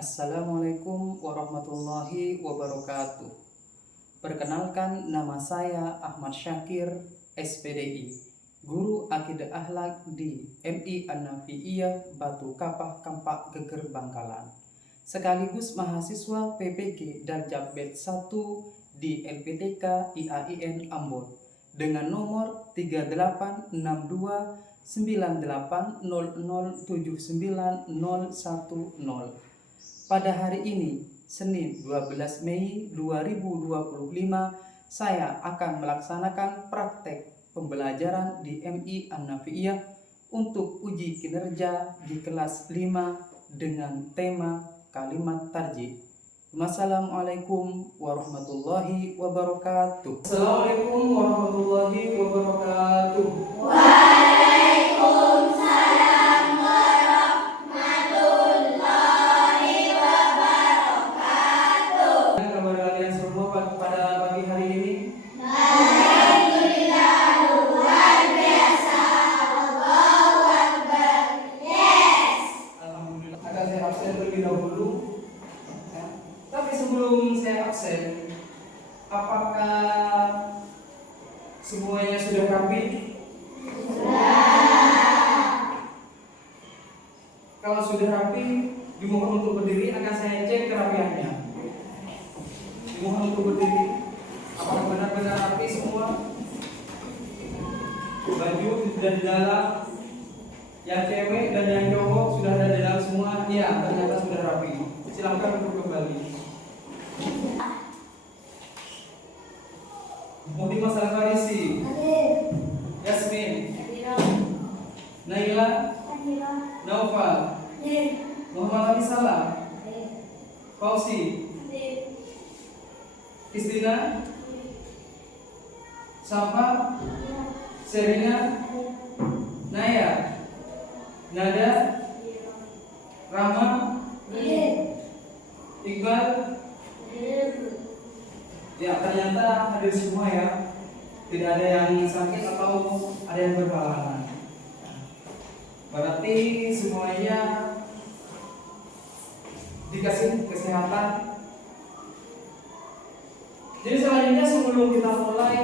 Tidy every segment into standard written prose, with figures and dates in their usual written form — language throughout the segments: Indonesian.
Assalamualaikum warahmatullahi wabarakatuh. Perkenalkan, nama saya Ahmad Syakir, SPDI, Guru Akidah Akhlak di MI An-Nafi'iyah Batu Kapah Kampak Geger Bangkalan, sekaligus mahasiswa PPG Darjab Bet 1 di LPTK IAIN Ambon dengan nomor 386298007910. Pada hari ini, Senin 12 Mei 2025, saya akan melaksanakan praktek pembelajaran di MI An-Nafi'iyah untuk uji kinerja di kelas 5 dengan tema kalimat tarjih. Wassalamualaikum warahmatullahi wabarakatuh. Assalamualaikum warahmatullahi wabarakatuh. Waalaikumsalam warahmatullahi wabarakatuh. Kabar kalian semua pada pagi hari ini? Alhamdulillah, luar biasa. Allahu Akbar. Yes. Alhamdulillah. Akan saya absen terlebih dahulu. Tapi sebelum saya absen, apakah semuanya sudah rapi? Kalau sudah rapi, dimohon untuk berdiri, akan saya cek kerapiannya. Dimohon untuk berdiri. Apakah benar-benar rapi semua? Baju sudah di dalam. Yang cewek dan yang cowok sudah ada di dalam semua. Iya, ternyata sudah rapi. Silakan untuk kembali. Muhammad Masal Farisi, Yasmin, Naila, Naufal, Muhammad Ali Salah, Fauzi, Kristina, Safa, Serina, Naya, Nada, Rama, Iqbal. Ya, ternyata hadir semua ya. Tidak ada yang sakit atau ada yang berhalangan. Berarti semuanya dikasih kesehatan. Jadi selanjutnya sebelum kita mulai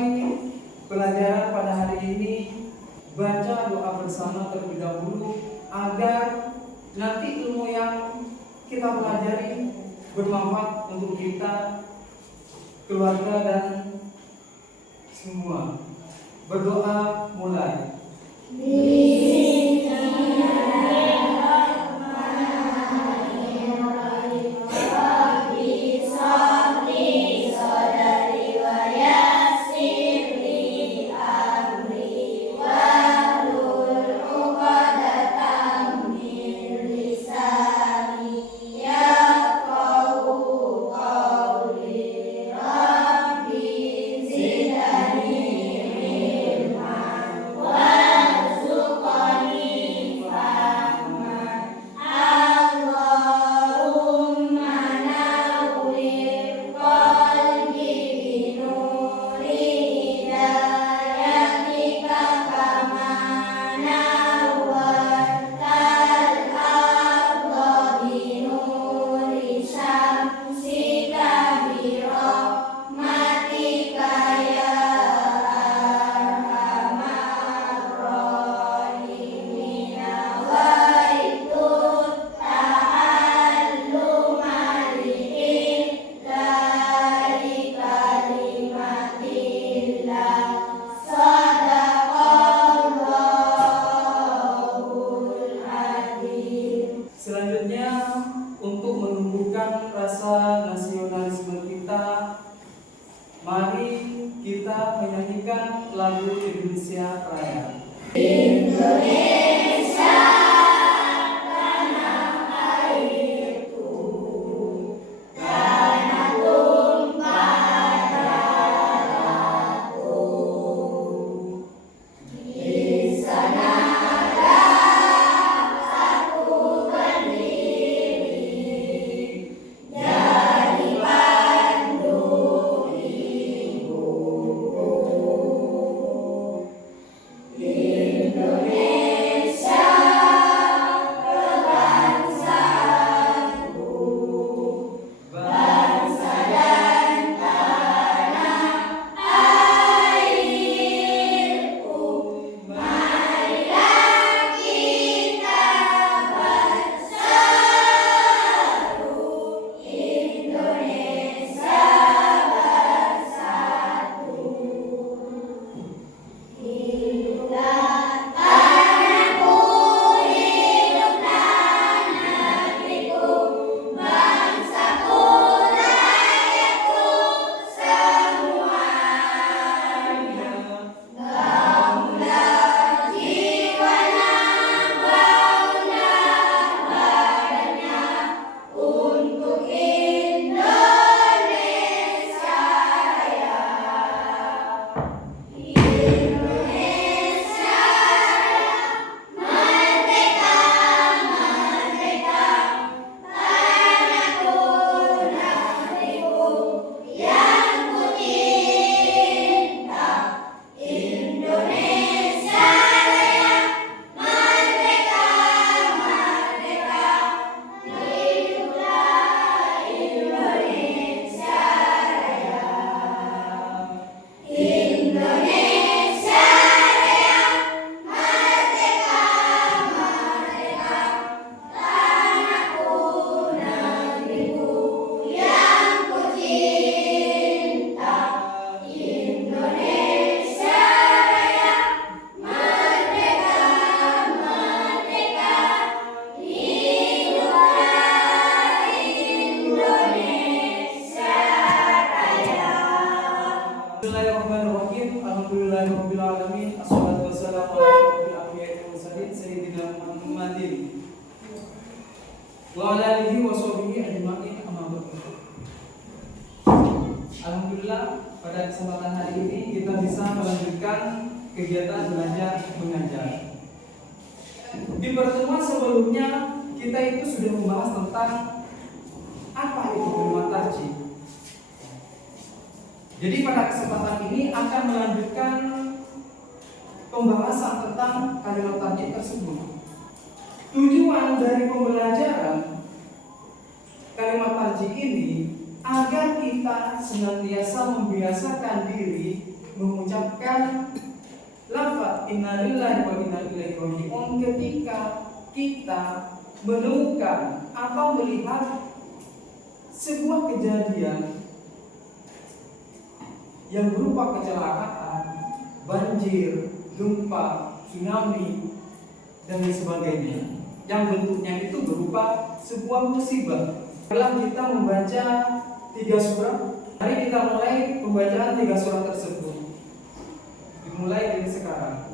pelajaran pada hari ini, baca doa bersama terlebih dahulu agar nanti ilmu yang kita pelajari bermanfaat untuk kita, keluarga, dan semua. Berdoa mulai. Selanjutnya, untuk menumbuhkan rasa nasionalisme kita, mari kita menyanyikan lagu Indonesia Raya. Indonesia, tanah airku, tanah tumpah darahku. Di sana aku berdiri, jadi pandu ibuku. Indonesia. Alhamdulillah pada kesempatan hari ini kita bisa melanjutkan kegiatan belajar mengajar. Di pertemuan sebelumnya kita itu sudah membahas tentang apa itu kalimat tarjih. Jadi pada kesempatan ini akan melanjutkan pembahasan tentang kalimat tarjih tersebut. Tujuan dari pembelajaran kalimat tarjih ini agar kita senantiasa membiasakan diri mengucapkan lafaz inna lillahi wa inna ilaihi raji'un ketika kita menemukan atau melihat sebuah kejadian yang berupa kecelakaan, banjir, gempa, tsunami, dan lain sebagainya. Yang bentuknya itu berupa sebuah musibah. Setelah kita membaca 3 surat, mari kita mulai pembacaan 3 surat tersebut. Dimulai dari sekarang.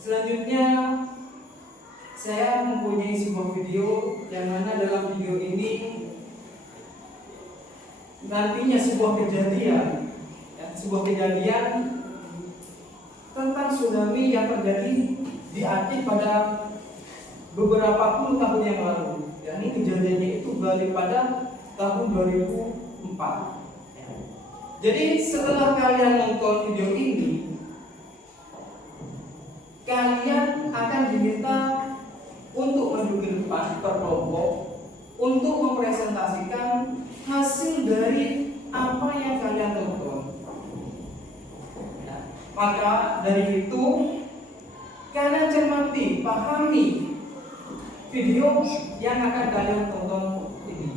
Selanjutnya saya mempunyai sebuah video yang mana dalam video ini nantinya sebuah kejadian tentang tsunami yang terjadi di Aceh pada beberapa puluh tahun yang lalu. Dan ini kejadiannya itu balik pada tahun 2004. Jadi setelah kalian nonton video ini, kalian akan diminta untuk maju ke depan per kelompok untuk mempresentasikan hasil dari apa yang kalian tonton. Maka dari itu kalian cermati, pahami video yang akan kalian tonton ini.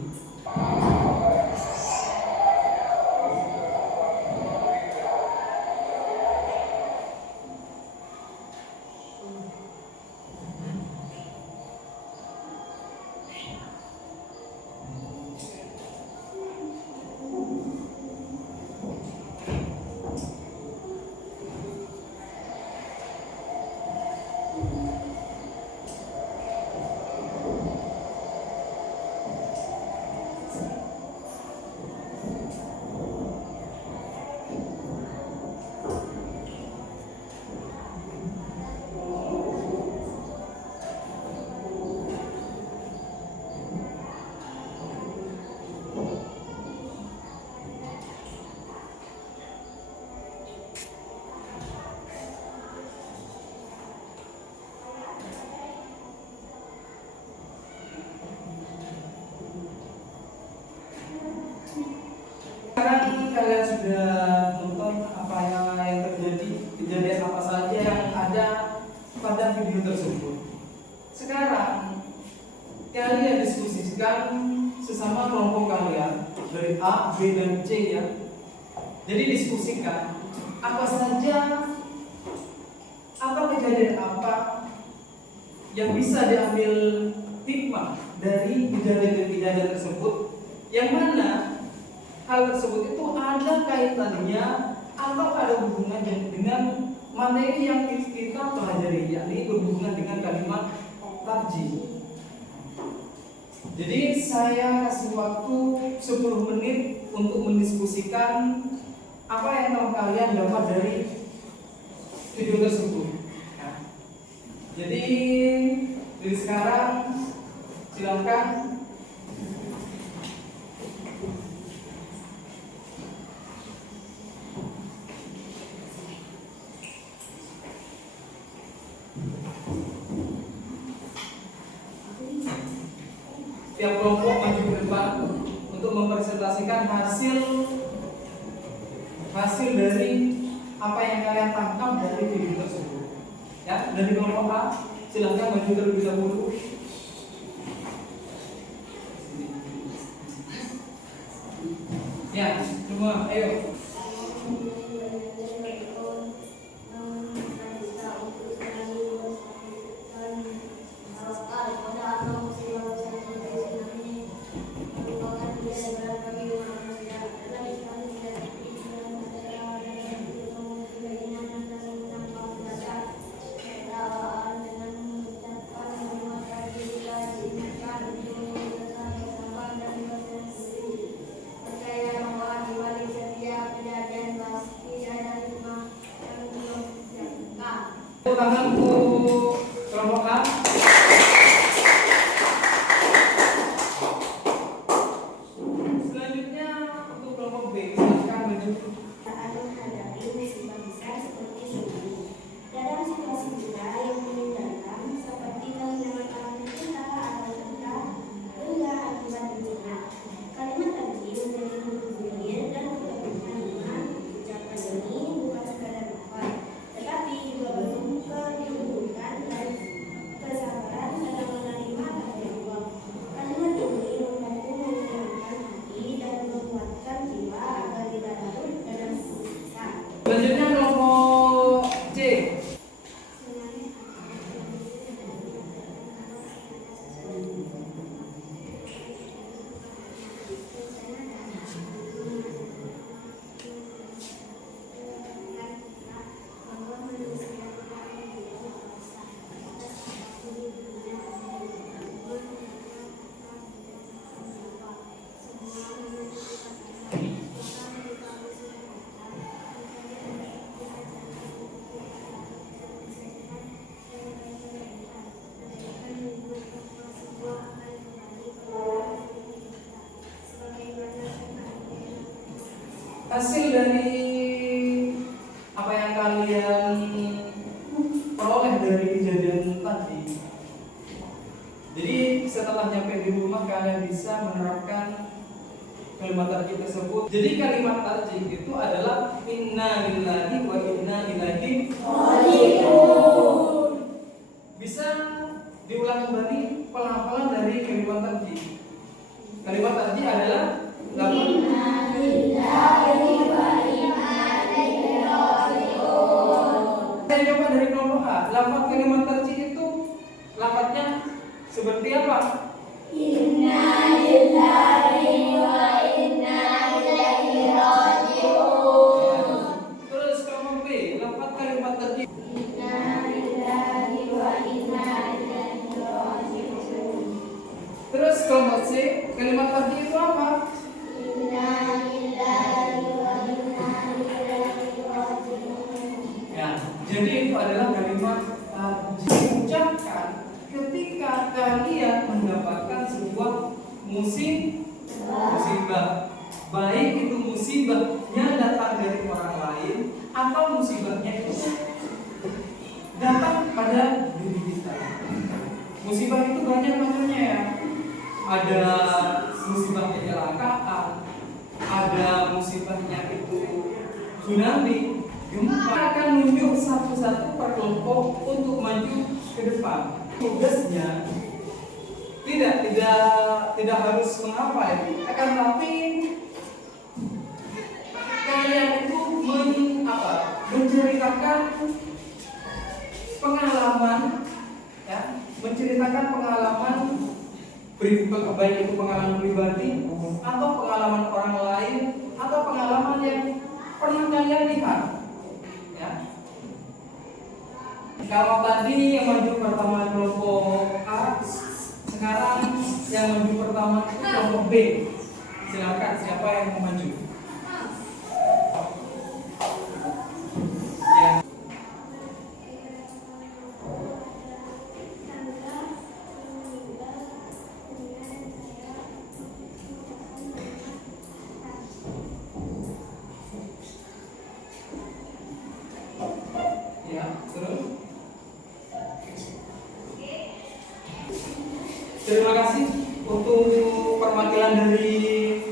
kalian sudah nonton apa yang terjadi, kejadian apa saja yang ada pada video tersebut. Sekarang kalian diskusikan sesama kelompok kalian dari A, B, dan C ya. Jadi diskusikan apa saja, apa kejadian apa yang bisa diambil hikmah dari kejadian-kejadian tersebut, yang mana hal tersebut itu ada kaitannya atau ada hubungannya dengan materi yang kita pelajari, yakni berhubungan dengan kalimat tarjih. Jadi saya kasih waktu 10 menit untuk mendiskusikan apa yang telah kalian dapat dari video tersebut. Nah, jadi dari sekarang silakan. Tiap kelompok maju ke depan untuk mempresentasikan hasil dari apa yang kalian tangkap dari video tersebut. Ya, dari kelompok A silakan maju terlebih dahulu. Ya, semua, ayo. Tepuk tangan untuk kelompok A. Selanjutnya untuk kelompok B, silakan maju. Menghadapi musibah besar seperti tsunami. Dalam situasi kita yang meninggalkan seperti kehilangan alam kita atau kita hingga akibat bencana. Kalimat tarjih menjadi hubungan dan keberanian ucapan ini bukan sekadar lafaz, tetapi juga bentuk kedudukan dan kesabaran dalam menerima takdir Allah. Kalimat ini membantu menenangkan hati dan menguatkan jiwa agar tidak larut dalam susah. Selanjutnya kelompok C. Hasil dari apa yang kalian peroleh dari kejadian tadi. Jadi setelah nyampe di rumah kalian bisa menerapkan kalimat tarjih tersebut. Jadi kalimat tarjih itu adalah inna lillahi wa inna ilaihi raji'un. Bisa diulang kembali pelafalan dari kalimat tarjih. Kalimat tarjih adalah saya coba dari kelompok A. Lafaz kalimat tarjih itu lafaznya seperti apa? Inna lillahi wa inna ilaihi raji'un. Terus kelompok B, lafaz kalimat tarjih. Inna lillahi wa inna ilaihi raji'un. Terus kelompok C, kalimat tarjih itu apa? Inna lillahi wa inna ilaihi raji'un. Ya, jadi itu adalah kalimat tarjih diucapkan ketika kalian mendapatkan sebuah musibah, baik itu musibahnya datang dari orang lain atau musibahnya itu datang pada diri kita. Musibah itu banyak macamnya ya. Ada musibah kecelakaan, ada musibah penyakit tsunami, gempa akan menunjuk satu-satu per kelompok untuk maju ke depan. Tugasnya tidak harus mengapa akan tapi kalian itu menceritakan pengalaman, ya, menceritakan pengalaman baik itu pengalaman pribadi atau pengalaman orang lain atau pengalaman yang pernah kalian lihat, ya. Kalau tadi yang maju pertama kelompok A, sekarang yang maju pertama itu kelompok B. Silakan siapa yang mau maju? Ya. Ya, terus. Terima kasih untuk perwakilan dari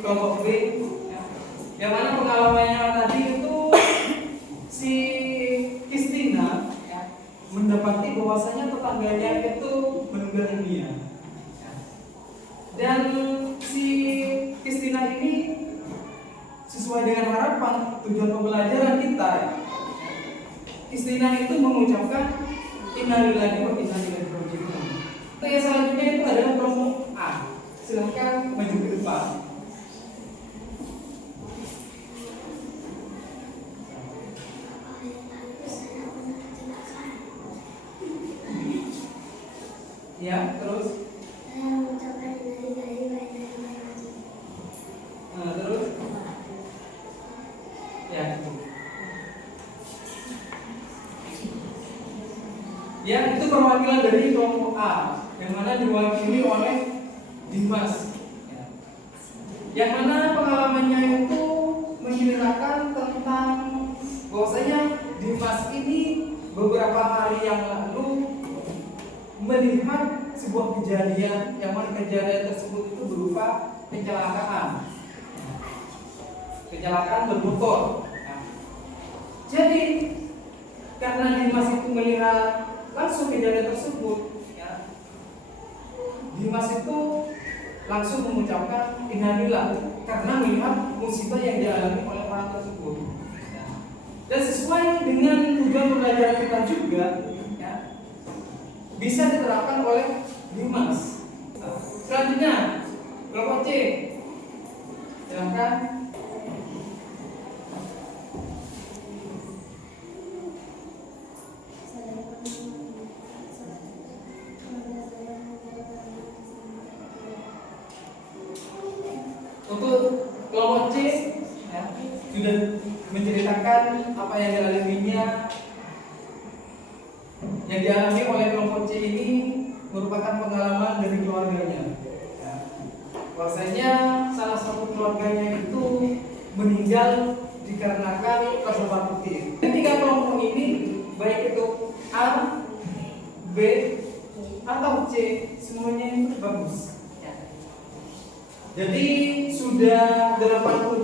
kelompok B. Ya. Yang mana pengalamannya tadi itu si Kristina, ya, mendapati bahwasanya tetangganya itu meninggal dunia. Ya. Dan si Kristina ini sesuai dengan harapan tujuan pembelajaran kita, ya. Kristina itu mengucapkan innalillahi wa inna ilaihi raji'un. Yang selanjutnya itu adalah kelompok A. Silahkan maju ke depan. Ya, terus. Nah, terus. Ya. Ya, itu perwakilan dari kelompok A, yang mana diwakili oleh Dimas, ya. Yang mana pengalamannya itu menceritakan tentang bahwasanya Dimas ini beberapa hari yang lalu melihat sebuah kejadian, yang mana kejadian tersebut itu berupa kecelakaan bermotor. Ya. Jadi karena Dimas itu melihat langsung kejadian tersebut, ya, Dimas itu langsung mengucapkan innalillahi karena melihat musibah yang dialami oleh orang tersebut, ya. Dan sesuai dengan tujuan pembelajaran kita juga, ya, bisa diterapkan oleh Dimas. Nah, selanjutnya kelompok C, silakan. Untuk kelompok C, ya, sudah menceritakan apa yang dialaminya. Yang dialami oleh kelompok C ini merupakan pengalaman dari keluarganya. Ya. Bahwasanya salah satu keluarganya itu meninggal dikarenakan keserempet putih. Ketiga kelompok ini, baik itu A, B, atau C, semuanya itu bagus. Jadi sudah 80%,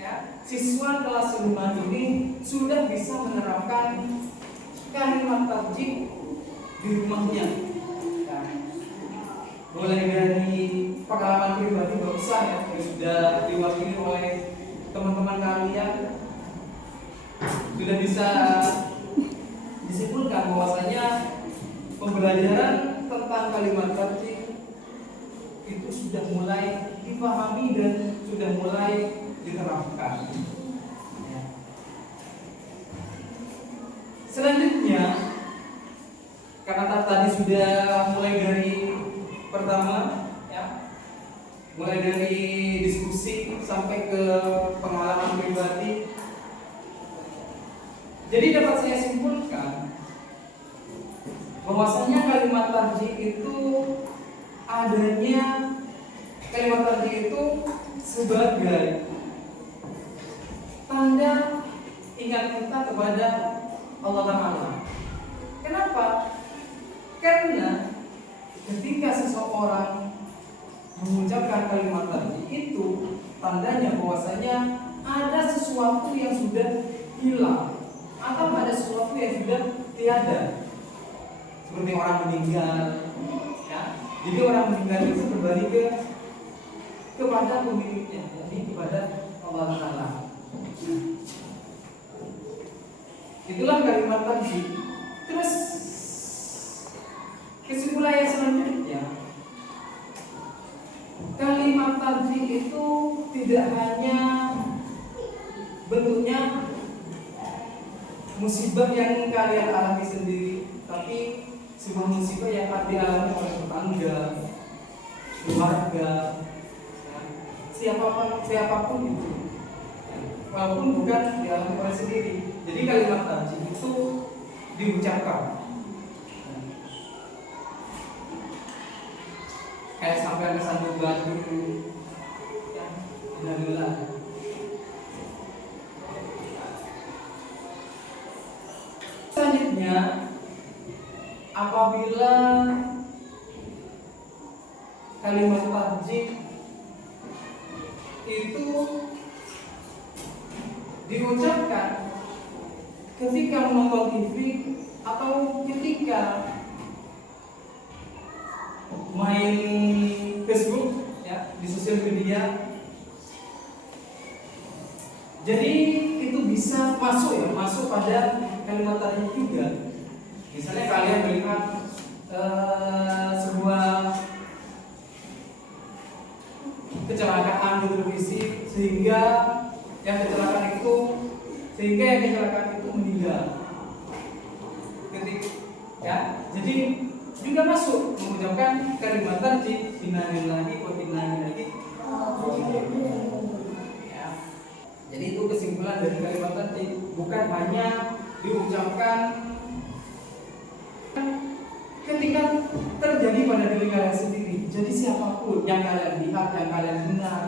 ya, siswa kelas 5 ini sudah bisa menerapkan kalimat tarjih di rumahnya. Ya. Mulai dari pengalaman pribadi barusan, ya, yang sudah diwakili oleh teman-teman kalian, sudah bisa disimpulkan bahwasanya pembelajaran tentang kalimat tarjih itu sudah mulai dipahami dan sudah mulai diterapkan. Ya. Selanjutnya, karena tadi sudah mulai dari pertama, ya, mulai dari diskusi sampai ke pengalaman pribadi. Jadi dapat saya simpulkan bahwasanya kalimat tarjih itu adanya, kalimat tarjih itu sebagai tanda ingat kita kepada Allah Ta'ala. Kenapa? Karena ketika seseorang mengucapkan kalimat tarjih itu tandanya bahwasanya ada sesuatu sesuatu yang sudah hilang atau pada sesuatu yang sudah tiada, seperti orang meninggal, ya. Jadi orang meninggal itu kembali kepada pemiliknya, yakni kepada Allah Taala. Itulah kalimat tadi. Terus kesimpulan yang selanjutnya, kalimat tadi itu tidak hanya bentuknya musibah yang kalian alami sendiri, tapi sebuah musibah yang dialami oleh tetangga, keluarga, siapapun itu, walaupun bukan dialami oleh sendiri. Jadi kalimat tadi itu diucapkan, kayak sampai ke sandung batu, ya, alhamdulillah. Selanjutnya, apabila kalimat tajik itu diucapkan ketika menonton TV atau ketika main Facebook, ya, di sosial media. Jadi itu bisa masuk pada kalimat tadi juga. Misalnya kalian melihat sebuah kecelakaan di televisi sehingga yang kecelakaan itu meninggal. Ya, jadi juga masuk mengucapkan kalimat tadi innalillahi wa inna ilaihi raji'un. Ya. Jadi itu kesimpulan dari kalimat tadi, bukan hanya diucapkan ketika terjadi pada diri kalian sendiri. Jadi siapapun yang kalian lihat, yang kalian dengar,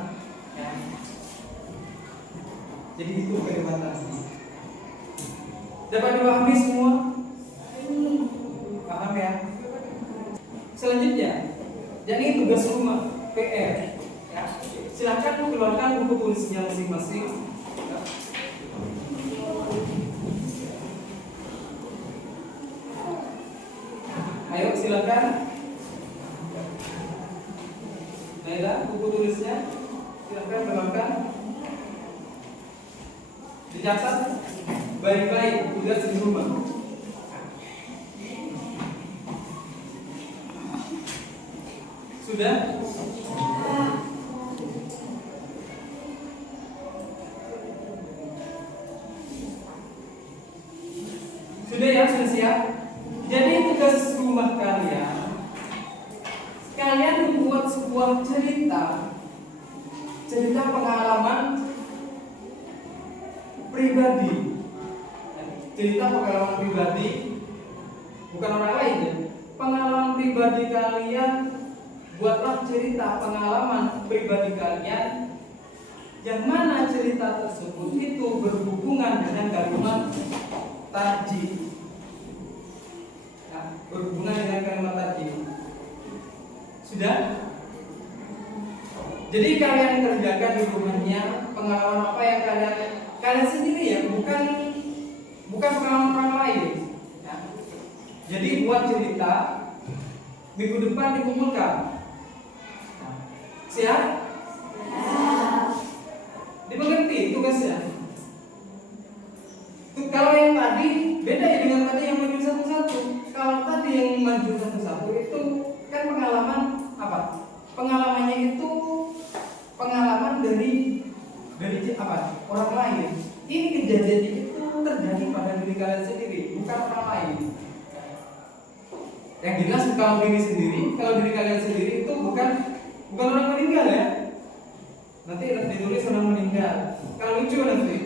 ya. Jadi itu kalimat tadi. Dapat dipahami semua? Paham ya? Selanjutnya, jadi tugas rumah PR. Ya. Silakan keluarkan buku tulisnya masing-masing. Ya. Ayo silakan. Naila, buku tulisnya silakan keluarkan. Dicatat baik-baik tugas di rumah. Sudah? Sudah ya, sudah siap? Jadi tugas rumah kalian membuat sebuah cerita pengalaman pribadi. Cerita pengalaman pribadi, bukan orang lain ya. Pengalaman pribadi kalian. Buatlah cerita pengalaman pribadi kalian yang mana cerita tersebut itu berhubungan dengan kalimat tadi. Ya, berhubungan dengan kalimat tadi. Sudah? Jadi kalian kerjakan di rumahnya pengalaman apa yang kalian sendiri ya, bukan pengalaman orang lain. Ya. Jadi buat cerita, minggu depan dikumpulkan. Siap? Dimengerti tugasnya? Kalau yang tadi beda ya dengan tadi yang maju satu-satu. Kalau tadi yang maju satu-satu itu kan pengalaman apa? Pengalamannya itu pengalaman dari apa? Orang lain. Ini kejadian itu terjadi pada diri kalian sendiri, bukan orang lain. Yang jelas kalau diri kalian sendiri itu bukan orang meninggal ya. Nanti ditulis orang meninggal. Kalau lucu nanti.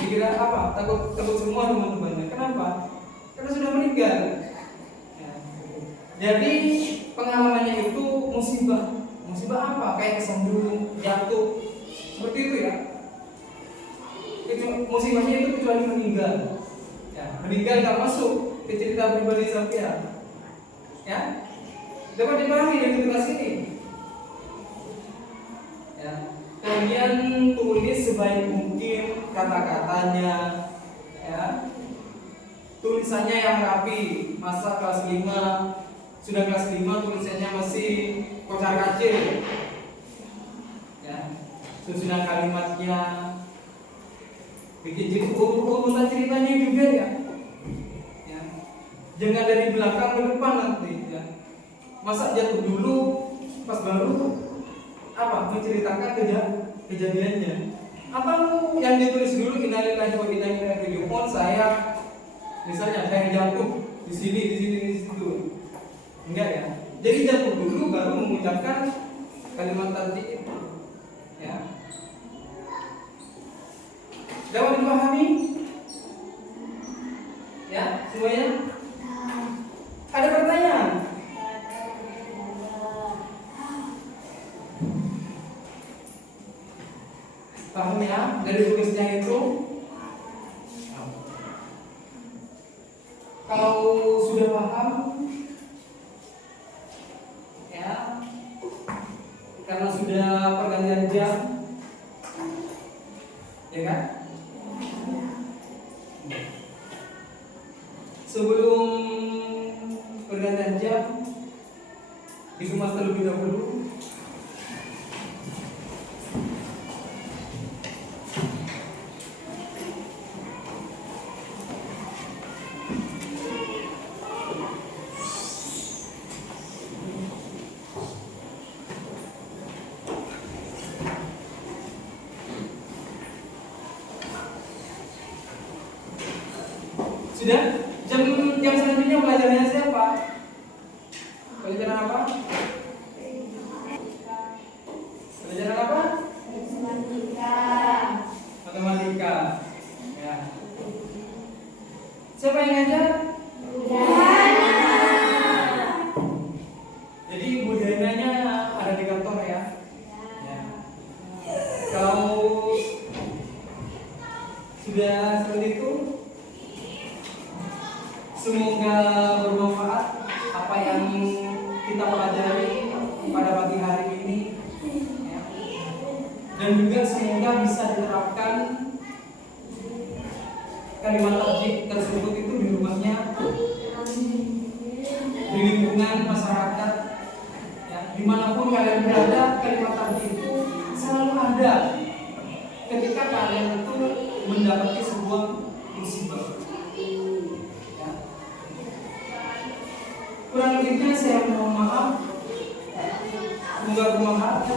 Dikira apa? Takut semua teman-temannya. Kenapa? Karena sudah meninggal. Ya. Jadi pengalamannya itu musibah. Musibah apa? Kayak kesandung, jatuh. Seperti itu ya. Musibahnya itu kecuali meninggal. Ya, meninggal gak masuk ke cerita pribadi sampean. Ya. Dapat dipahami dari tugas ini. Ya. kemudian tulis sebaik mungkin kata-katanya, ya. Tulisannya yang rapi. Masa kelas 5, sudah kelas 5 tulisannya masih kocar kacir, ya. Susunan kalimatnya bikin jadi urutan ceritanya juga, ya. Ya. Jangan dari belakang ke depan nanti, ya. Masa jatuh dulu pas baru menceritakan kejadiannya, atau yang ditulis dulu innalillahi wa inna ilaihi raji'un, saya misalnya saya jatuh di sini di situ, enggak, ya. Jadi jatuh dulu baru mengucapkan kalimat tadi, ya. Dapat dipahami, ya, semuanya? Ada pertanyaan? Paham, ya, dari tulisnya itu? Kalau sudah paham, ya, karena sudah pergantian jam, ya kan? Sebelum pergantian jam, dikemas terlebih dahulu. Sudah? Jam selanjutnya pelajarannya siapa? Pelajaran apa? Pelajaran apa? Matematika. Ya. Siapa yang ngajar? Jadi Bu Diananya ada di kantor, ya. Ya. Kalau sudah seperti itu, semoga bermanfaat apa yang kita pelajari pada pagi hari ini, ya. Dan juga semoga bisa diterapkan kalimat tajwid tersebut itu di rumahnya, di lingkungan masyarakat, ya. Dimanapun kalian berada, kalimat tajwid itu selalu ada ketika kalian itu mendapati sebuah musibah. Kurang lebihnya saya mohon maaf. Semoga bermanfaat.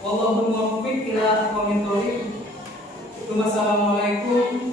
Wallahul muwaffiq ila aqwamit thoriq. Wassalamualaikum